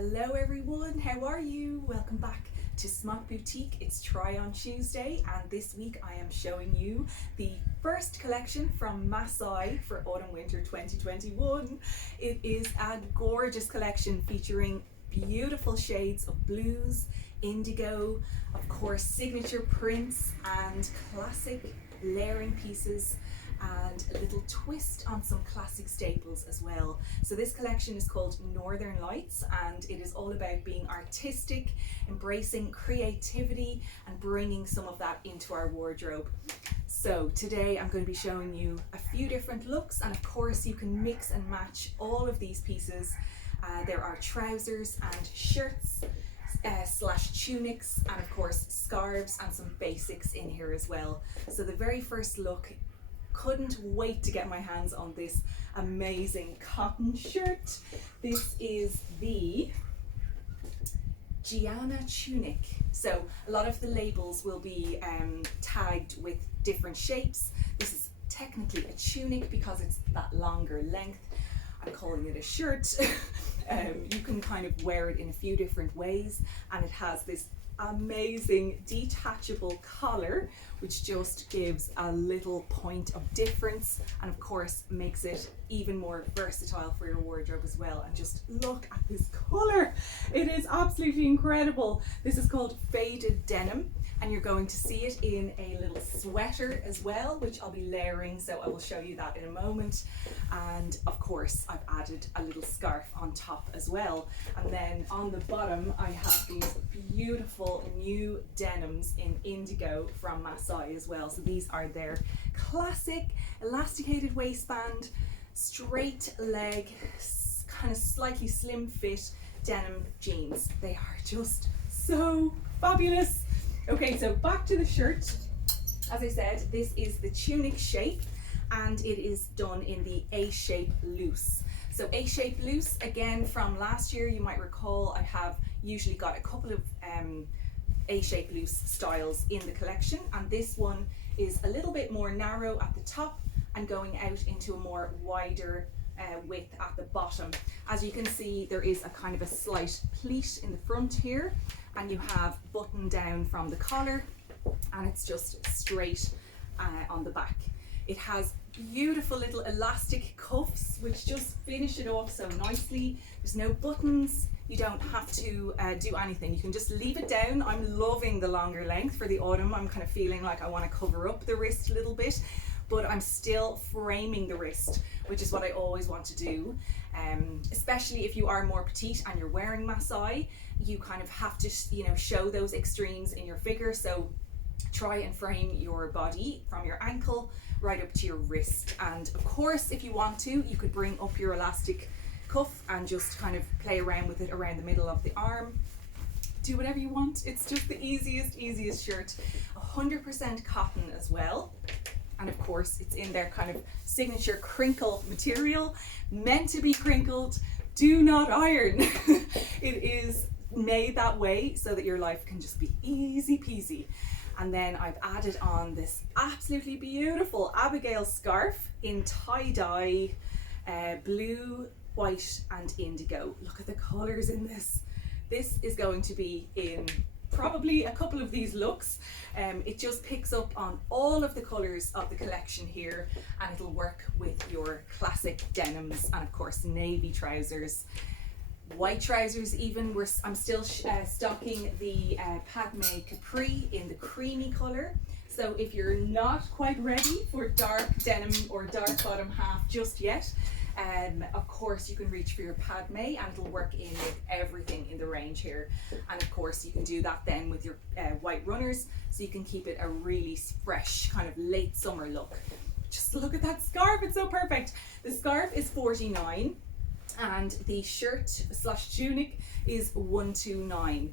Hello everyone, how are you? Welcome back to Smock Boutique. It's Try On Tuesday, and this week I am showing you the first collection from Masai for Autumn Winter 2021. It is a gorgeous collection featuring beautiful shades of blues, indigo, of course signature prints and classic layering pieces, and a little twist on some classic staples as well. So this collection is called Northern Lights, and it is all about being artistic, embracing creativity and bringing some of that into our wardrobe. So today I'm going to be showing you a few different looks, and of course you can mix and match all of these pieces. There are trousers and shirts slash tunics, and of course scarves and some basics in here as well. So the very first look, couldn't wait to get my hands on this amazing cotton shirt. This is the GIANNA tunic. So a lot of the labels will be tagged with different shapes. This is technically a tunic because it's that longer length. I'm calling it a shirt. You can kind of wear it in a few different ways, and it has this amazing detachable collar which just gives a little point of difference, and of course makes it even more versatile for your wardrobe as well. And just look at this color, it is absolutely incredible. This is called faded denim, and you're going to see it in a little sweater as well, which I'll be layering, so I will show you that in a moment. And of course I've added a little scarf on top as well, and then on the bottom I have these beautiful new denims in indigo from Masai as well. So these are their classic elasticated waistband, straight leg, kind of slightly slim fit denim jeans. They are just so fabulous. Okay, so back to the shirt. As I said, this is the tunic shape, and it is done in the A-shape loose. So A-shape loose, again from last year, you might recall I have usually got a couple of A-shape loose styles in the collection, and this one is a little bit more narrow at the top and going out into a more wider width at the bottom. As you can see, there is a kind of a slight pleat in the front here, and you have button down from the collar, and it's just straight on the back. It has beautiful little elastic cuffs which just finish it off so nicely. There's no buttons, you don't have to do anything, you can just leave it down. I'm loving the longer length for the autumn. I'm kind of feeling like I want to cover up the wrist a little bit, but I'm still framing the wrist, which is what I always want to do. Especially if you are more petite and you're wearing Masai, you kind of have to, you know, show those extremes in your figure. So try and frame your body from your ankle right up to your wrist. And of course, if you want to, you could bring up your elastic cuff and just kind of play around with it around the middle of the arm. Do whatever you want. It's just the easiest shirt. 100% cotton as well. And of course, it's in their kind of signature crinkle material, meant to be crinkled. Do not iron. It is made that way so that your life can just be easy peasy. And then I've added on this absolutely beautiful ABIGAL scarf in tie-dye, blue, white and indigo. Look at the colors in this. This is going to be in probably a couple of these looks. It just picks up on all of the colors of the collection here, and it'll work with your classic denims, and of course navy trousers, white trousers even. I'm still stocking the PADME CAPRI in the creamy color. So if you're not quite ready for dark denim or dark bottom half just yet, of course you can reach for your PADME, and it'll work in with everything in the range here. And of course you can do that then with your white runners, so you can keep it a really fresh kind of late summer look. Just look at that scarf, it's so perfect. The scarf is $49, and the shirt slash tunic is $129.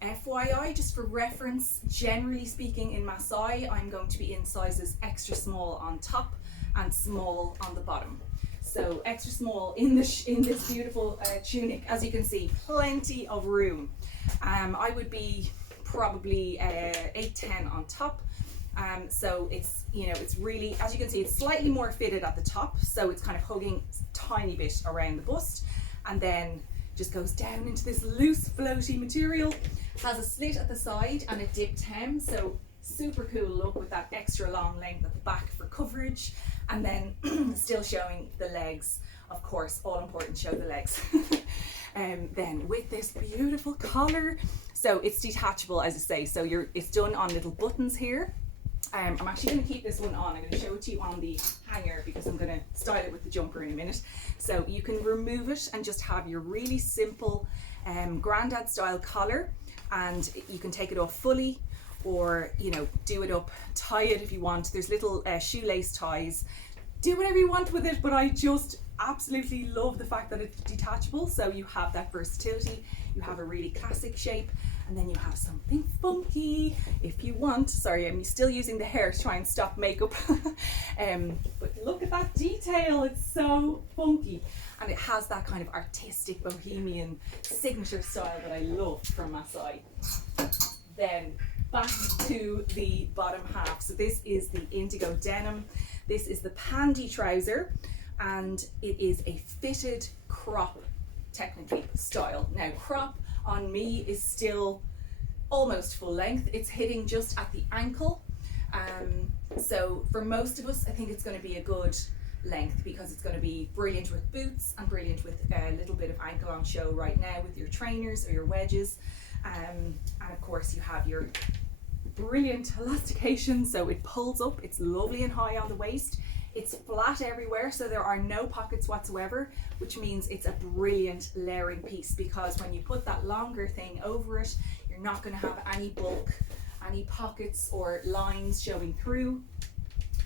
FYI, just for reference, generally speaking in Masai, I'm going to be in sizes extra small on top and small on the bottom. So extra small in this beautiful tunic. As you can see, plenty of room. I would be probably 8-10 on top. So it's, you know, it's really, as you can see, it's slightly more fitted at the top, so it's kind of hugging a tiny bit around the bust, and then just goes down into this loose floaty material, has a slit at the side and a dipped hem, so super cool look with that extra long length at the back for coverage, and then still showing the legs, of course, all important, show the legs. Then with this beautiful collar, so it's detachable, as I say, so it's done on little buttons here. I'm actually going to keep this one on. I'm going to show it to you on the hanger because I'm going to style it with the jumper in a minute. So you can remove it and just have your really simple granddad style collar, and you can take it off fully, or you know, do it up, tie it if you want. There's little shoelace ties. Do whatever you want with it, but I just absolutely love the fact that it's detachable, so you have that versatility. You have a really classic shape, and then you have something funky if you want. Sorry, I'm still using the hair to try and stop makeup. But look at that detail, it's so funky. And it has that kind of artistic bohemian signature style that I love from Masai. Then back to the bottom half. So this is the indigo denim. This is the PANDY trouser, and it is a fitted crop, technically, style. Now crop on me is still almost full length. It's hitting just at the ankle. So for most of us, I think it's going to be a good length because it's going to be brilliant with boots and brilliant with a little bit of ankle on show right now with your trainers or your wedges. And of course you have your brilliant elastication, so it pulls up, it's lovely and high on the waist. It's flat everywhere, so there are no pockets whatsoever, which means it's a brilliant layering piece, because when you put that longer thing over it, you're not going to have any bulk, any pockets or lines showing through.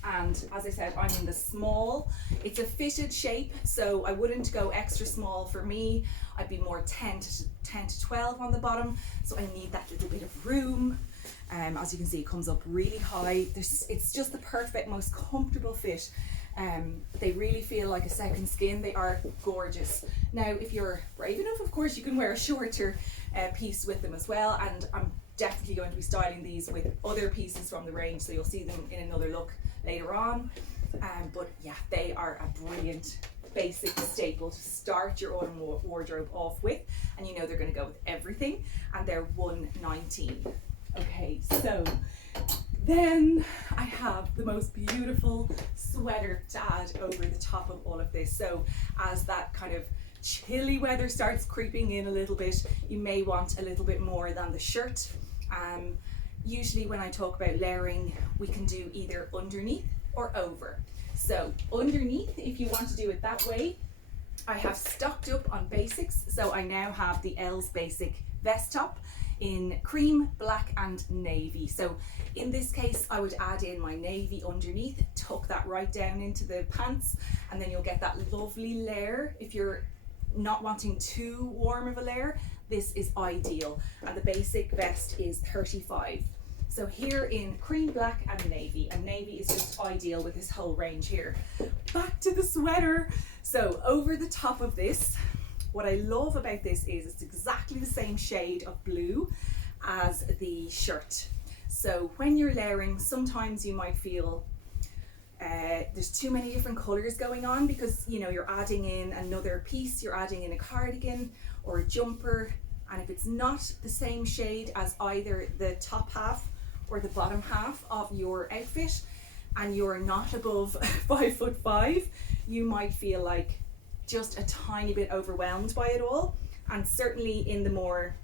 And as I said, I'm in the small. It's a fitted shape, so I wouldn't go extra small for me. I'd be more 10 to 12 on the bottom, so I need that little bit of room. As you can see, it comes up really high. It's just the perfect, most comfortable fit. They really feel like a second skin. They are gorgeous. Now, if you're brave enough, of course, you can wear a shorter piece with them as well. And I'm definitely going to be styling these with other pieces from the range, so you'll see them in another look later on. But yeah, they are a brilliant basic staple to start your autumn wardrobe off with. And you know they're going to go with everything. And they're $1.19. Okay, so then I have the most beautiful sweater to add over the top of all of this. So as that kind of chilly weather starts creeping in a little bit, you may want a little bit more than the shirt. Usually when I talk about layering, we can do either underneath or over. So underneath, if you want to do it that way, I have stocked up on basics. So I now have the L's basic vest top in cream, black and navy. So in this case, I would add in my navy underneath, tuck that right down into the pants, and then you'll get that lovely layer. If you're not wanting too warm of a layer, this is ideal. And the basic vest is 35. So here in cream, black and navy is just ideal with this whole range here. Back to the sweater. So over the top of this, what I love about this is it's exactly the same shade of blue as the shirt. So when you're layering, sometimes you might feel there's too many different colors going on, because you know you're adding in another piece, you're adding in a cardigan or a jumper, and if it's not the same shade as either the top half or the bottom half of your outfit, and you're not above 5'5", you might feel like just a tiny bit overwhelmed by it all. And certainly in the more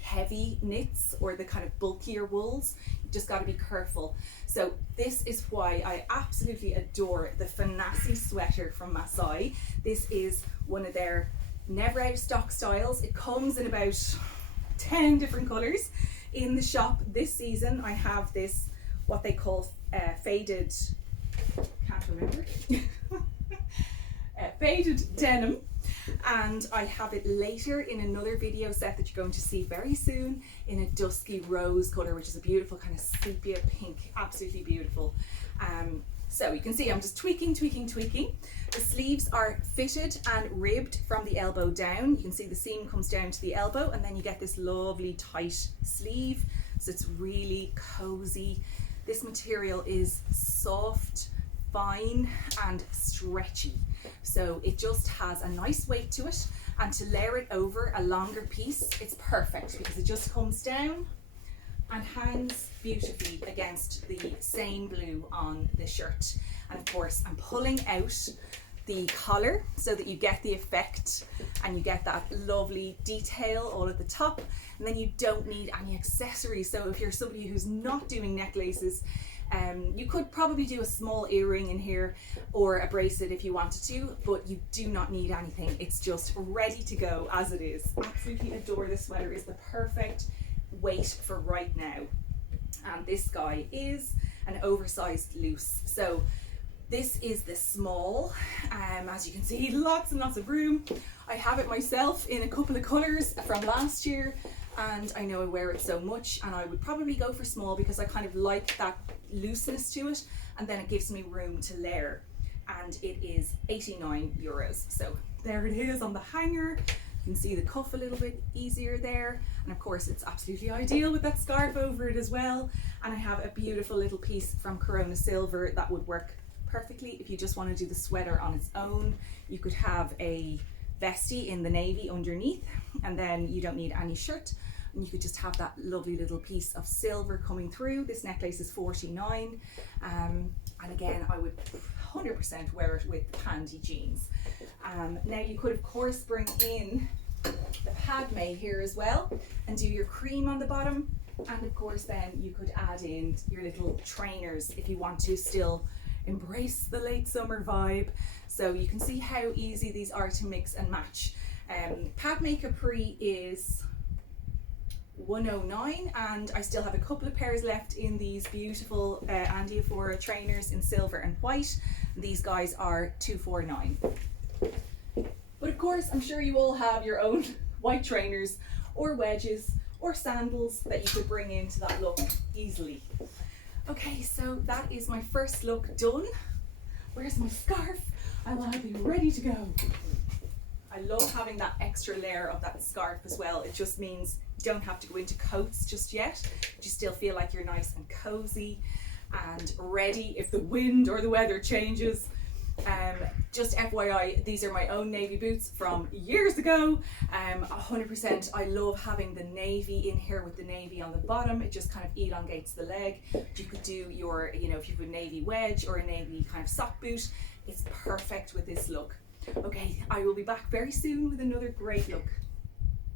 heavy knits or the kind of bulkier wools, you just got to be careful. So this is why I absolutely adore the FANASI sweater from Masai. This is one of their never out of stock styles. It comes in about 10 different colors in the shop. This season I have this, what they call faded, can't remember, faded denim, and I have it later in another video set that you're going to see very soon in a dusky rose color, which is a beautiful kind of sepia pink, absolutely beautiful. So you can see I'm just tweaking. The sleeves are fitted and ribbed from the elbow down. You can see the seam comes down to the elbow, and then you get this lovely tight sleeve, so it's really cozy. This material is soft, fine and stretchy, so it just has a nice weight to it, And to layer it over a longer piece, it's perfect because it just comes down and hangs beautifully against the same blue on the shirt. And of course, I'm pulling out the collar so that you get the effect and you get that lovely detail all at the top, and then you don't need any accessories. So if you're somebody who's not doing necklaces, you could probably do a small earring in here or a bracelet if you wanted to, but you do not need anything. It's just ready to go as it is. Absolutely adore this sweater. Is the perfect weight for right now. And this guy is an oversized loose. So this is the small. As you can see, lots and lots of room. I have it myself in a couple of colours from last year, and I know I wear it so much, and I would probably go for small because I kind of like that looseness to it, and then it gives me room to layer. And it is 89 euros. So there it is on the hanger. You can see the cuff a little bit easier there, and of course it's absolutely ideal with that scarf over it as well. And I have a beautiful little piece from Corona Silver that would work perfectly if you just want to do the sweater on its own. You could have a vestie in the navy underneath, and then you don't need any shirt, and you could just have that lovely little piece of silver coming through. This necklace is 49, and again I would 100% wear it with Pandy jeans. Now you could of course bring in the Padme here as well and do your cream on the bottom, and of course then you could add in your little trainers if you want to still embrace the late summer vibe. So you can see how easy these are to mix and match. Padme Capri is 109, and I still have a couple of pairs left in these beautiful Andy Afora trainers in silver and white. These guys are 249. But of course, I'm sure you all have your own white trainers or wedges or sandals that you could bring into that look easily. Okay, so that is my first look done. Where's my scarf? I'll be ready to go. I love having that extra layer of that scarf as well. It just means you don't have to go into coats just yet, but you still feel like you're nice and cozy and ready if the wind or the weather changes. Just FYI, these are my own navy boots from years ago. 100%, I love having the navy in here with the navy on the bottom. It just kind of elongates the leg. You could do your, you know, if you have a navy wedge or a navy kind of sock boot, it's perfect with this look. Okay, I will be back very soon with another great look.